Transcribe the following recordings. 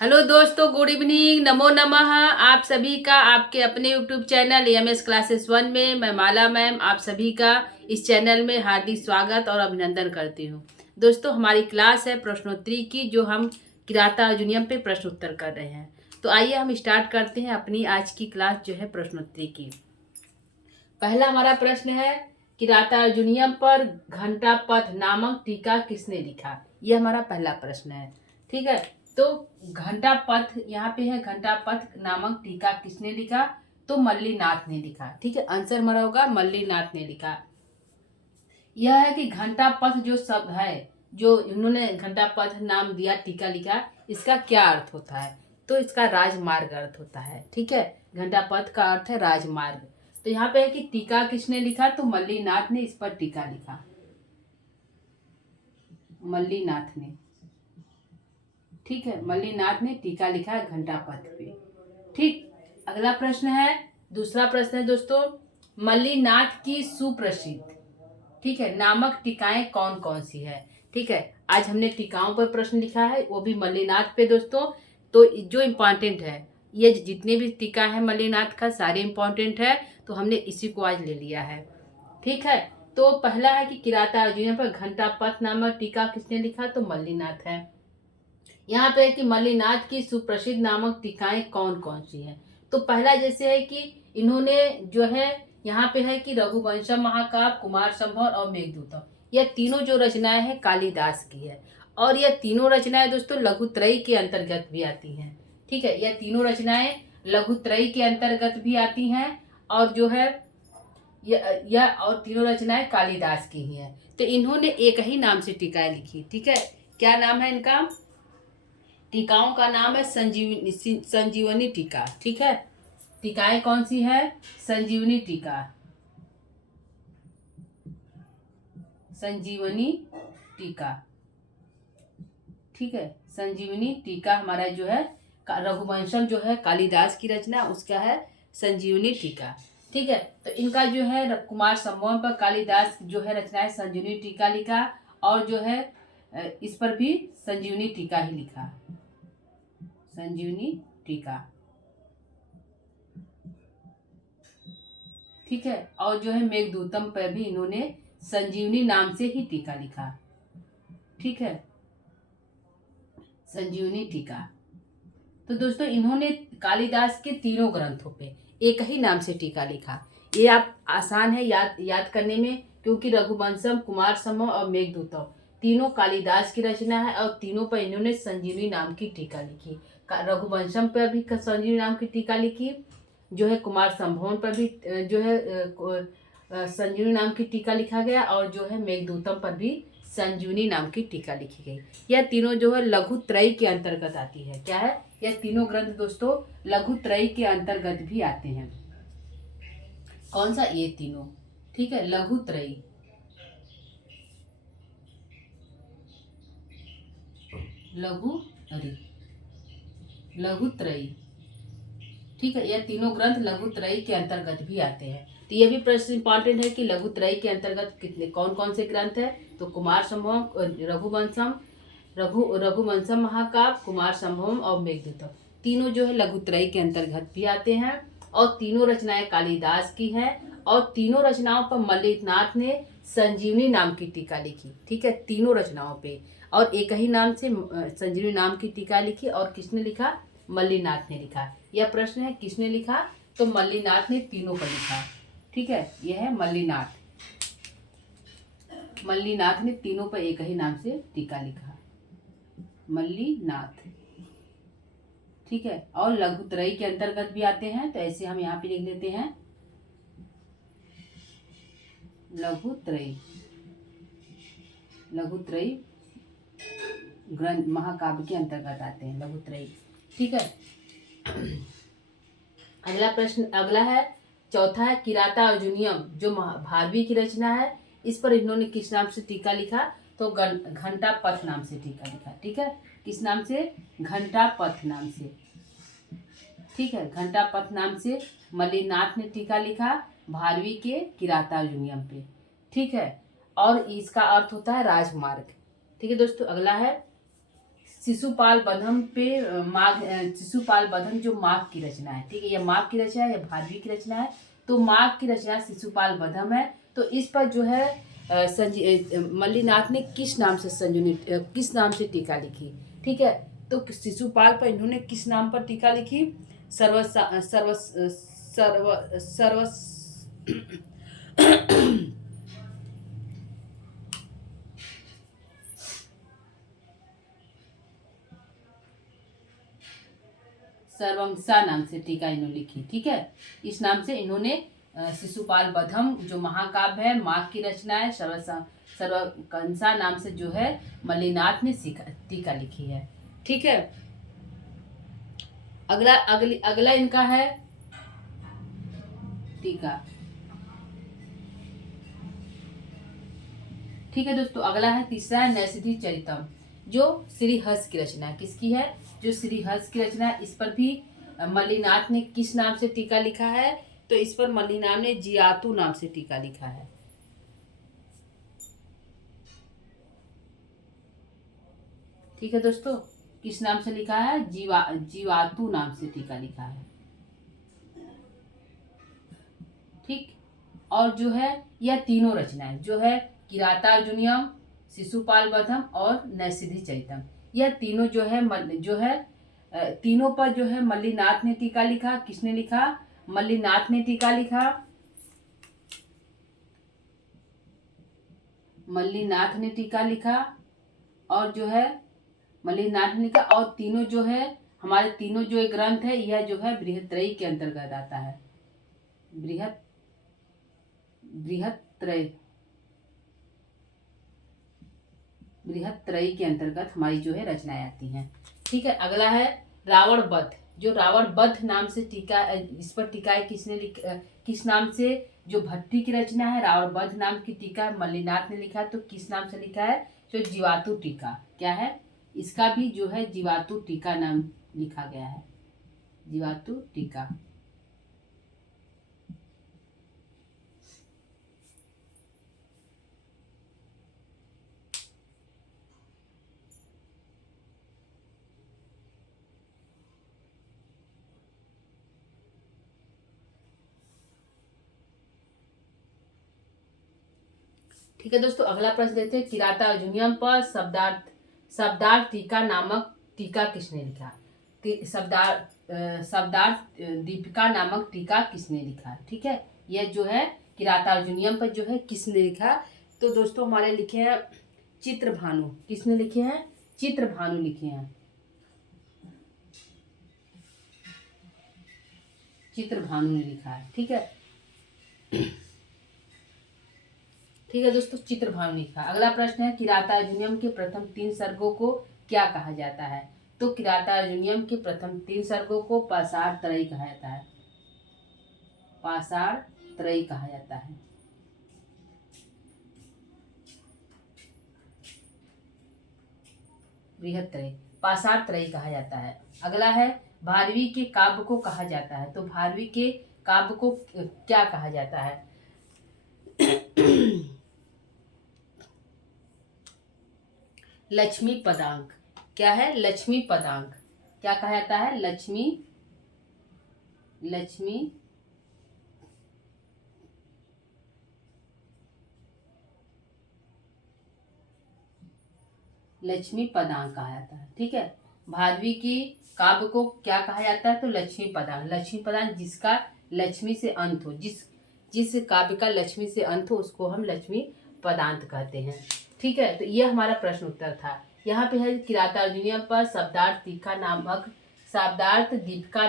Hello दोस्तों, good evening, नमो नमः। आप सभी का आपके अपने यूट्यूब चैनल एमएस क्लासेस 1 में मैं माला मैम आप सभी का इस चैनल में हार्दिक स्वागत और अभिनंदन करती हूँ। दोस्तों, हमारी क्लास है प्रश्नोत्तरी की, जो हम किराता अर्जुनियम पे प्रश्न उत्तर कर रहे हैं। तो आइए हम स्टार्ट करते हैं अपनी आज की क्लास जो है प्रश्नोत्तरी की। पहला हमारा प्रश्न है, किराता अर्जुनियम पर घंटा पथ नामक टीका किसने लिखा। यह हमारा पहला प्रश्न है। ठीक है, तो घंटा पथ यहाँ पे है, घंटा पथ नामक टीका किसने लिखा, तो मल्लीनाथ ने लिखा। ठीक है, आंसर हमारा होगा मल्लीनाथ ने लिखा। यह है कि घंटा पथ जो शब्द है, जो इन्होंने घंटा पथ नाम दिया, टीका लिखा, इसका क्या अर्थ होता है, तो इसका राजमार्ग अर्थ होता है। ठीक है, घंटा पथ का अर्थ है राजमार्ग। तो यहाँ पे है कि टीका किसने लिखा, तो मल्लीनाथ ने इस पर टीका लिखा, मल्लीनाथ ने। ठीक है, मल्लीनाथ ने टीका लिखा है घंटा पथ पे। ठीक, अगला प्रश्न है, दूसरा प्रश्न है दोस्तों, मल्लीनाथ की सुप्रसिद्ध, ठीक है, नामक टीकाएं कौन कौन सी है। ठीक है, आज हमने टीकाओं पर प्रश्न लिखा है, वो भी मल्लीनाथ पे दोस्तों। तो जो इम्पोर्टेंट है, ये जितने भी टीका है मल्लीनाथ का, सारे इम्पोर्टेंट है, तो हमने इसी को आज ले लिया है। ठीक है, तो पहला है कि किराता अर्जुनियम पर घंटा पथ नामक टीका किसने लिखा, तो मल्लीनाथ है। यहाँ पे है कि मल्लीनाथ की सुप्रसिद्ध नामक टीकाएं कौन कौन सी हैं। तो पहला जैसे है कि इन्होंने जो है, यहाँ पे है कि रघुवंशम महाकाव्य, कुमार संभव और मेघदूतम, यह तीनों जो रचनाएं हैं कालिदास की है। और यह तीनों रचनाएं दोस्तों लघुत्रयी के अंतर्गत भी आती हैं। ठीक है, यह तीनों रचनाएं लघुत्रयी के अंतर्गत भी आती हैं, और जो है यह और तीनों रचनाएं कालिदास की ही हैं। तो इन्होंने एक ही नाम से टीकाएं लिखी। ठीक है, क्या नाम है इनका, टीकाओं का नाम है संजीवनी टीका। ठीक है, टीकाएं कौन सी है, संजीवनी टीका, संजीवनी टीका। ठीक है, संजीवनी टीका हमारा जो है रघुवंशम जो है कालिदास की रचना, उसका है संजीवनी टीका। ठीक है, तो इनका जो है कुमार संभव पर कालिदास जो है रचना है संजीवनी टीका लिखा, और जो है इस पर भी संजीवनी टीका ही लिखा, संजीवनी टीका। ठीक है, और जो है मेघदूतम पर भी इन्होंने संजीवनी नाम से ही टीका लिखा। ठीक है, संजीवनी टीका। तो दोस्तों, इन्होंने कालिदास के तीनों ग्रंथों पे एक ही नाम से टीका लिखा। ये आप आसान है याद करने में, क्योंकि रघुवंशम, कुमार संभव और मेघदूतम तीनों कालिदास की रचना है, और तीनों पर इन्होंने संजीवनी नाम की टीका लिखी। रघुवंशम पर भी संजीवनी नाम की टीका लिखी, जो है कुमार संभवन पर भी जो है संजीवनी नाम की टीका लिखा गया, और जो है मेघदूतम पर भी संजीवनी नाम की टीका लिखी गई। यह तीनों जो है लघुत्रयी के अंतर्गत आती है। क्या है, यह तीनों ग्रंथ दोस्तों लघुत्रयी के अंतर्गत भी आते हैं। कौन सा, ये तीनों। ठीक है, लघुत्रयी, लघुत्रयी। ठीक है, यह तीनों ग्रंथ लघुत्रयी के अंतर्गत भी आते हैं। तो यह भी प्रश्न इंपॉर्टेंट है कि लघुत्रयी के अंतर्गत कितने कौन कौन से ग्रंथ है, तो कुमार संभवम, रघुवंशम महाकाव्य, कुमार संभवम और मेघदूतम, तीनों जो है लघुत्रयी के अंतर्गत भी आते हैं, और तीनों रचनाएं कालिदास की हैं, और तीनों रचनाओं पर मल्लीनाथ ने संजीवनी नाम की टीका लिखी। ठीक है, तीनों रचनाओं पे और एक ही नाम से संजीवनी नाम की टीका लिखी, और किसने लिखा, मल्लीनाथ ने लिखा। यह प्रश्न है किसने लिखा, तो मल्लीनाथ ने तीनों पर लिखा। ठीक है, यह है मल्लीनाथ, मल्लीनाथ ने तीनों पर एक ही नाम से टीका लिखा, मल्लीनाथ। ठीक है, और लघुत्रयी के अंतर्गत भी आते हैं, तो ऐसे हम यहाँ पे लिख देते हैं लघुत्रयी, लघुत्रयी ग्रंथ महाकाव्य के अंतर्गत आते हैं लघुत्रयी। ठीक है, अगला प्रश्न, अगला है चौथा है, किराता अर्जुनियम जो भारवी की रचना है, इस पर इन्होंने किस नाम से टीका लिखा, तो घंटा पथ नाम से टीका लिखा। ठीक है, किस नाम से, घंटा पथ नाम से। ठीक है, घंटा पथ नाम से मल्लीनाथ ने टीका लिखा भारवी के किराता अर्जुनियम पे। ठीक है, और इसका अर्थ होता है राजमार्ग। ठीक है दोस्तों, अगला है शिशुपाल बधम पे माघ शिशुपाल बधम जो माघ की रचना है, ठीक है, यह माघ की रचना है या भारवी की रचना है, तो माघ की रचना शिशुपाल बधम है। तो इस पर जो है मल्लीनाथ ने किस नाम से किस नाम से टीका लिखी, ठीक है। तो शिशुपाल पर इन्होंने किस नाम पर टीका लिखी? सर्व सर्व सर्व सर्व सर्वंसा नाम से टीका इन्होंने लिखी, ठीक है। इस नाम से इन्होंने शिशुपाल बधम जो महाकाव्य है, माघ की रचना है, सर्वकंसा नाम से जो है मल्लीनाथ ने टीका लिखी है, ठीक है। अगला इनका है टीका, ठीक है दोस्तों। अगला है तीसरा है नैषधि चरितम, जो श्रीहर्ष की रचना है। किसकी है? जो श्रीहर्ष की रचना है। इस पर भी मल्लीनाथ ने किस नाम से टीका लिखा है? तो इस पर मल्लीनाथ ने जियातु नाम से टीका लिखा है, ठीक है दोस्तों। किस नाम से लिखा है? जीवातु नाम से टीका लिखा है, ठीक। और जो है यह तीनों रचनाएं जो है किरातार्जुनीयम, शिशुपाल वधम और नैषधि चरितम, यह तीनों जो है तीनों पर जो है मल्लीनाथ ने टीका लिखा। किसने लिखा? मल्लीनाथ ने टीका लिखा, मल्लीनाथ ने टीका लिखा। और जो है मल्लीनाथ ने लिखा, और तीनों जो है हमारे तीनों जो एक ग्रंथ है, यह जो है बृहत्रयी के अंतर्गत आता है। बृहत्रयी के अंतर्गत हमारी जो है रचनाएं आती हैं, ठीक है। अगला है रावण वध, जो रावण वध नाम से टीका, इस पर टीका किस नाम से? जो भट्टी की रचना है, रावण वध नाम की टीका मल्लीनाथ ने लिखा, तो किस नाम से लिखा है? जो जीवातु टीका। क्या है? इसका भी जो है जीवातु टीका नाम लिखा गया है, जीवातु टीका। ठीक है दोस्तों, अगला प्रश्न देते हैं किरातार्जुनीयम पर शब्दार्थ टीका नामक टीका किसने लिखा? शब्दार्थ दीपिका नामक टीका किसने लिखा, ठीक है। यह जो है किरातार्जुनीयम पर जो है किसने लिखा? तो दोस्तों हमारे लिखे हैं चित्रभानु। किसने लिखे हैं? चित्रभानु लिखे हैं, चित्रभानु ने लिखा है, ठीक है। ठीक है दोस्तों, चित्रभानु लिखा। अगला प्रश्न है किरातार्जुनीयम के प्रथम 3 सर्गों को क्या कहा जाता है? तो किरातार्जुनीयम के प्रथम 3 सर्गों को पाषाण त्रयी कहा जाता है, पाषाण त्रयी कहा जाता है, बृहत्त्रयी, पाषाण त्रयी कहा जाता है। अगला है भारवी के काव्य को कहा जाता है, तो भारवी के काव्य को क्या कहा जाता है? लक्ष्मी पदांक। क्या है? लक्ष्मी पदांक। क्या कहा जाता है? लक्ष्मी पदांक कहा जाता है, ठीक है। भारवी की काव्य को क्या कहा जाता है? तो लक्ष्मी पदांक। लक्ष्मी पदांक जिसका लक्ष्मी से अंत हो, जिस काव्य का लक्ष्मी से अंत हो, उसको हम लक्ष्मी पदांत कहते हैं, ठीक है। तो ये हमारा प्रश्न उत्तर था। यहाँ पे है किरातार्जुनीयम पर शब्दार्थ दीपिका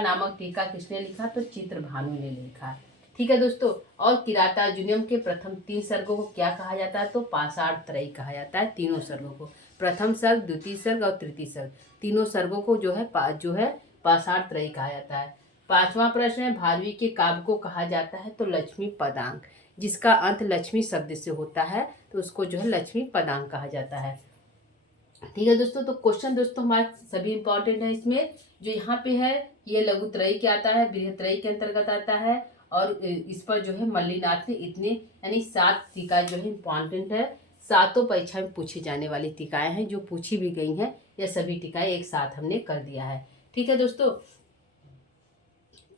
नामक टीका किसने लिखा? तो चित्रभानु ने लिखा, ठीक है दोस्तों। और किरातार्जुनीयम के प्रथम 3 सर्गों को क्या कहा जाता है? तो पाषाण त्रयी कहा जाता है। तीनों सर्गों को, प्रथम सर्ग, द्वितीय सर्ग और तृतीय सर्ग, तीनों सर्गों को जो है पाषाण त्रयी कहा जाता है। 5वां प्रश्न है भारवी के काव्य को कहा जाता है तो लक्ष्मी पदांक, जिसका अंत लक्ष्मी शब्द से होता है तो उसको जो है लक्ष्मी पदांक कहा जाता है, ठीक है दोस्तों। तो क्वेश्चन दोस्तों हमारे सभी इंपॉर्टेंट है। इसमें जो यहाँ पे है ये लघुत्रयी के आता है, बृहत्रयी के अंतर्गत आता है, और इस पर जो है मल्लीनाथ ने इतने यानी 7 टीका जो है इम्पॉर्टेंट है, सातों परीक्षा में पूछी जाने वाली टीकाएं हैं, जो पूछी भी गई हैं। यह सभी टीकाएं एक साथ हमने कर दिया है। ठीक है दोस्तों,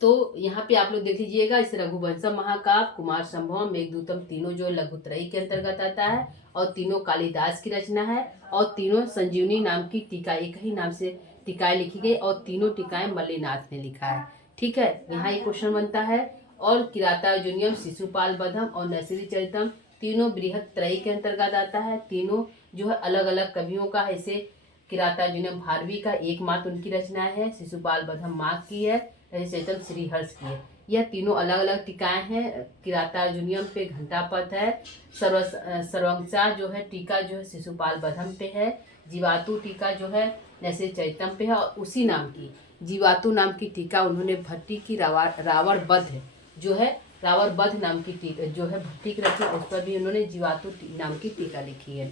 तो यहाँ पे आप लोग देख लीजिएगा, इस रघुवंशम महाकाव्य, कुमार संभवम, मेघदूतम, तीनों जो लघुत्रयी के अंतर्गत आता है और तीनों कालिदास की रचना है और तीनों संजीवनी नाम की टीका, एक ही नाम से टीकाएं लिखी गई और तीनों टीकाएं मल्लिनाथ ने लिखा है। ठीक है, यहाँ एक क्वेश्चन बनता है। और किरातार्जुनीयम, शिशुपाल वधम और नैषधीचरितम तीनों बृहत त्रयी के अंतर्गत आता है। तीनों जो है अलग अलग कवियों का है। इसे किरातार्जुनीयम भारवी का एकमात्र उनकी रचना है, शिशुपाल वधम माघ की है, नैषधीचरितम श्रीहर्ष की है। यह तीनों अलग अलग टीकाएं हैं। किरातार्जुनीयम पे घंटापथ है, सर्वंक्षा जो है टीका जो है शिशुपाल वधम पे है, जीवातु टीका जो है नैषधीचरितम पे है और उसी नाम की जीवातु नाम की टीका उन्होंने भट्टी की रावण वध जो है रावण वध नाम की टीका जो है भट्टी की रचना, उस पर भी उन्होंने जीवातु नाम की टीका लिखी है।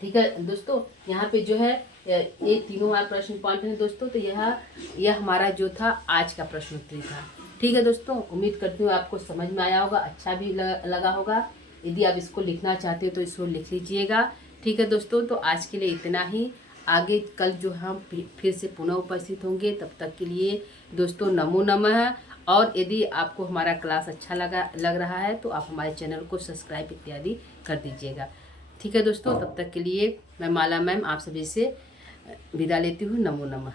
ठीक है दोस्तों, यहाँ पे जो है ये तीनों हमारे प्रश्न पॉइंट हैं दोस्तों। तो यह हमारा जो था आज का प्रश्नोत्तरी था। ठीक है दोस्तों, उम्मीद करती हूँ आपको समझ में आया होगा, अच्छा भी लगा होगा। यदि आप इसको लिखना चाहते हो तो इसको लिख लीजिएगा। ठीक है दोस्तों, तो आज के लिए इतना ही। आगे कल जो हम फिर से पुनः उपस्थित होंगे, तब तक के लिए दोस्तों नमो नमः। और यदि आपको हमारा क्लास अच्छा लग रहा है तो आप हमारे चैनल को सब्सक्राइब इत्यादि कर दीजिएगा। ठीक है दोस्तों, तब तक के लिए मैं माला मैम आप सभी से विदा लेती हूँ। नमो नमः।